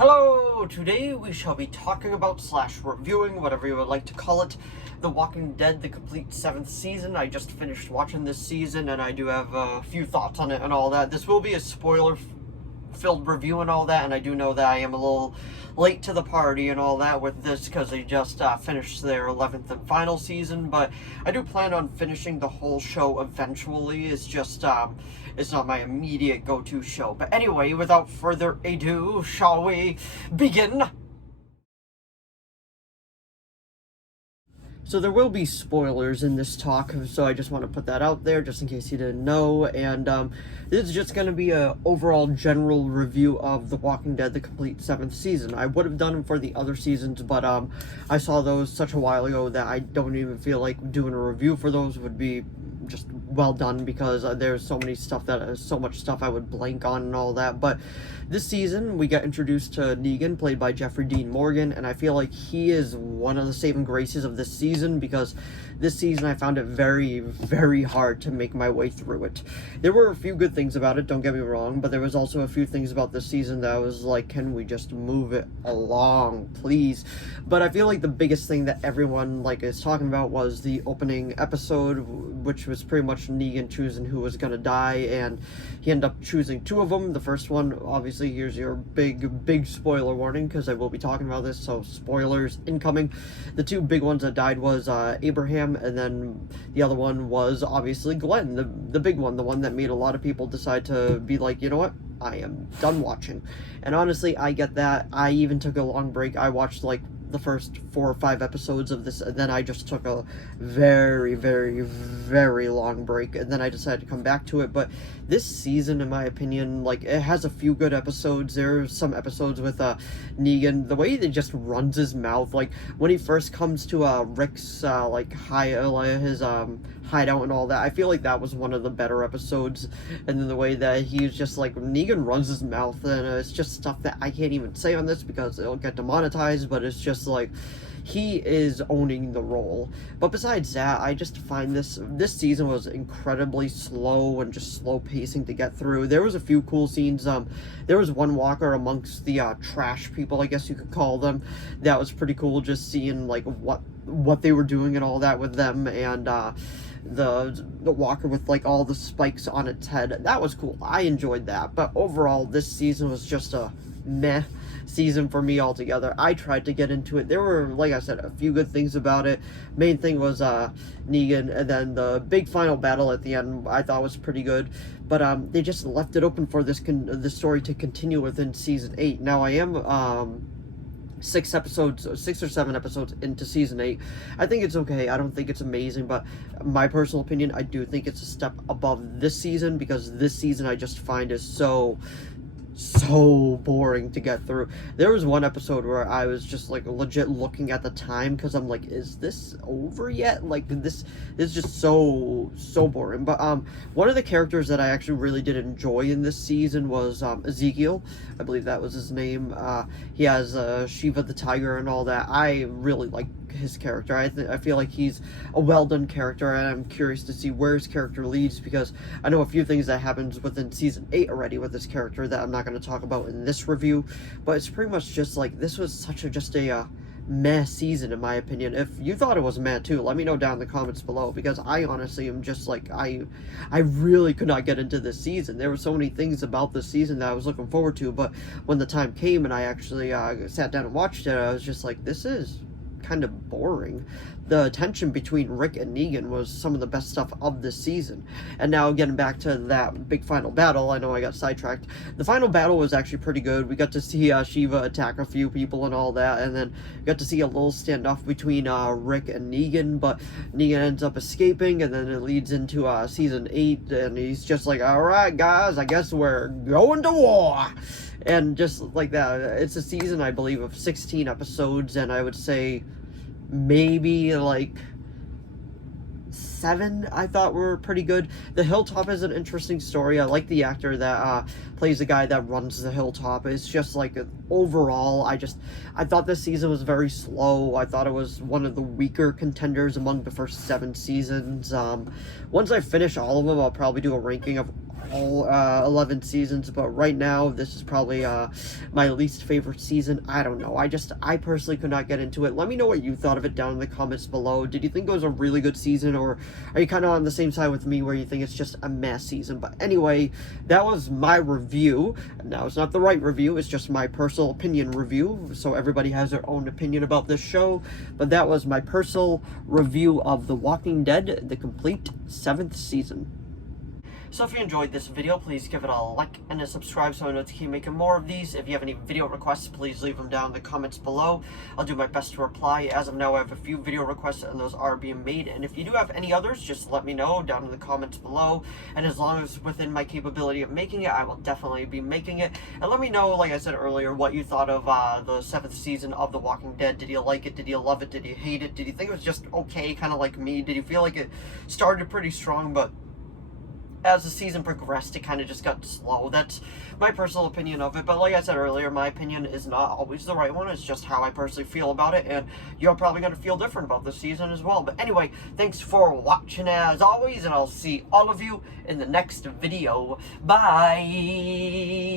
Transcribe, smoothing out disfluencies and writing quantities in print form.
Hello! Today we shall be talking about / reviewing, whatever you would like to call it, The Walking Dead, the complete 7th season. I just finished watching this season and I do have a few thoughts on it and all that. This will be a spoiler-filled review and all that, and I do know that I am a little late to the party and all that with this because they just finished their 11th and final season, but I do plan on finishing the whole show eventually. It's just, it's not my immediate go-to show. But anyway, without further ado, shall we begin? So there will be spoilers in this talk, so I just want to put that out there just in case you didn't know. And this is just going to be a overall general review of The Walking Dead, the complete 7th season. I would have done them for the other seasons, but I saw those such a while ago that I don't even feel like doing a review for those would be just well done, because there's so much stuff I would blank on and all that. But this season we got introduced to Negan, played by Jeffrey Dean Morgan, and I feel like he is one of the saving graces of this season, because this season I found it very, very hard to make my way through it. There were a few good things about it, don't get me wrong, but there was also a few things about this season that I was like, can we just move it along, please? But I feel like the biggest thing that everyone is talking about was the opening episode, which was pretty much Negan choosing who was gonna die, and he ended up choosing two of them. The first one, obviously, here's your big spoiler warning, because I will be talking about this, so spoilers incoming. The two big ones that died was Abraham, and then the other one was obviously Glenn, the big one, the one that made a lot of people decide to be like, you know what, I am done watching. And honestly, I get that. I even took a long break. I watched the first 4 or 5 episodes of this, and then I just took a very, very, very long break, and then I decided to come back to it. But this season, in my opinion, it has a few good episodes. There's some episodes with Negan, the way he just runs his mouth, when he first comes to Rick's his hideout and all that. I feel like that was one of the better episodes, and then the way that he's just Negan runs his mouth, and it's just stuff that I can't even say on this because it'll get demonetized, but it's just he is owning the role. But besides that, I just find this season was incredibly slow and just slow pacing to get through. There was a few cool scenes. There was one walker amongst the trash people, I guess you could call them. That was pretty cool, just seeing what they were doing and all that with them, and the walker with all the spikes on its head. That was cool. I enjoyed that. But overall, this season was just a meh season for me altogether. I tried to get into it. There were, like I said, a few good things about it. Main thing was Negan, and then the big final battle at the end I thought was pretty good. But they just left it open for this story to continue within season 8. Now I am 6 or 7 episodes into season 8. I think it's okay. I don't think it's amazing, but my personal opinion, I do think it's a step above this season, because this season I just find is so boring to get through. There was one episode where I was just legit looking at the time, because I'm like, is this over yet? This is just so boring. But one of the characters that I actually really did enjoy in this season was Ezekiel. I believe that was his name. He has Shiva the Tiger and all that. I really like his character. I feel like he's a well done character, and I'm curious to see where his character leads, because I know a few things that happens within season 8 already with this character that I'm not going to talk about in this review. But it's pretty much just this was just a meh season, in my opinion. If you thought it was meh too, let me know down in the comments below, because I honestly am just I really could not get into this season. There were so many things about this season that I was looking forward to, but when the time came and I actually sat down and watched it, I was just like, this is kind of boring. The tension between Rick and Negan was some of the best stuff of this season. And now getting back to that big final battle, I know I got sidetracked. The final battle was actually pretty good. We got to see Shiva attack a few people and all that, and then got to see a little standoff between Rick and Negan, but Negan ends up escaping, and then it leads into season 8, and he's just like, alright guys, I guess we're going to war. And just like that, it's a season, I believe, of 16 episodes, and I would say maybe 7 I thought were pretty good. The Hilltop is an interesting story. I like the actor that plays the guy that runs the Hilltop. It's just overall, I thought this season was very slow. I thought it was one of the weaker contenders among the first 7 seasons. Once I finish all of them, I'll probably do a ranking of all 11 seasons, but right now this is probably my least favorite season. I don't know. I personally could not get into it. Let me know what you thought of it down in the comments below. Did you think it was a really good season, or are you kind of on the same side with me where you think it's just a mess season? But anyway, that was my review. Now, it's not the right review, it's just my personal opinion review, so everybody has their own opinion about this show, but that was my personal review of The Walking Dead, the complete 7th season. So if you enjoyed this video, please give it a like and a subscribe so I know to keep making more of these. If you have any video requests, please leave them down in the comments below. I'll do my best to reply. As of now, I have a few video requests and those are being made. And if you do have any others, just let me know down in the comments below. And as long as it's within my capability of making it, I will definitely be making it. And let me know, like I said earlier, what you thought of the 7th season of The Walking Dead. Did you like it? Did you love it? Did you hate it? Did you think it was just okay, kind of like me? Did you feel like it started pretty strong, but as the season progressed, it kind of just got slow? That's my personal opinion of it. But like I said earlier, my opinion is not always the right one. It's just how I personally feel about it. And you're probably going to feel different about this season as well. But anyway, thanks for watching as always. And I'll see all of you in the next video. Bye!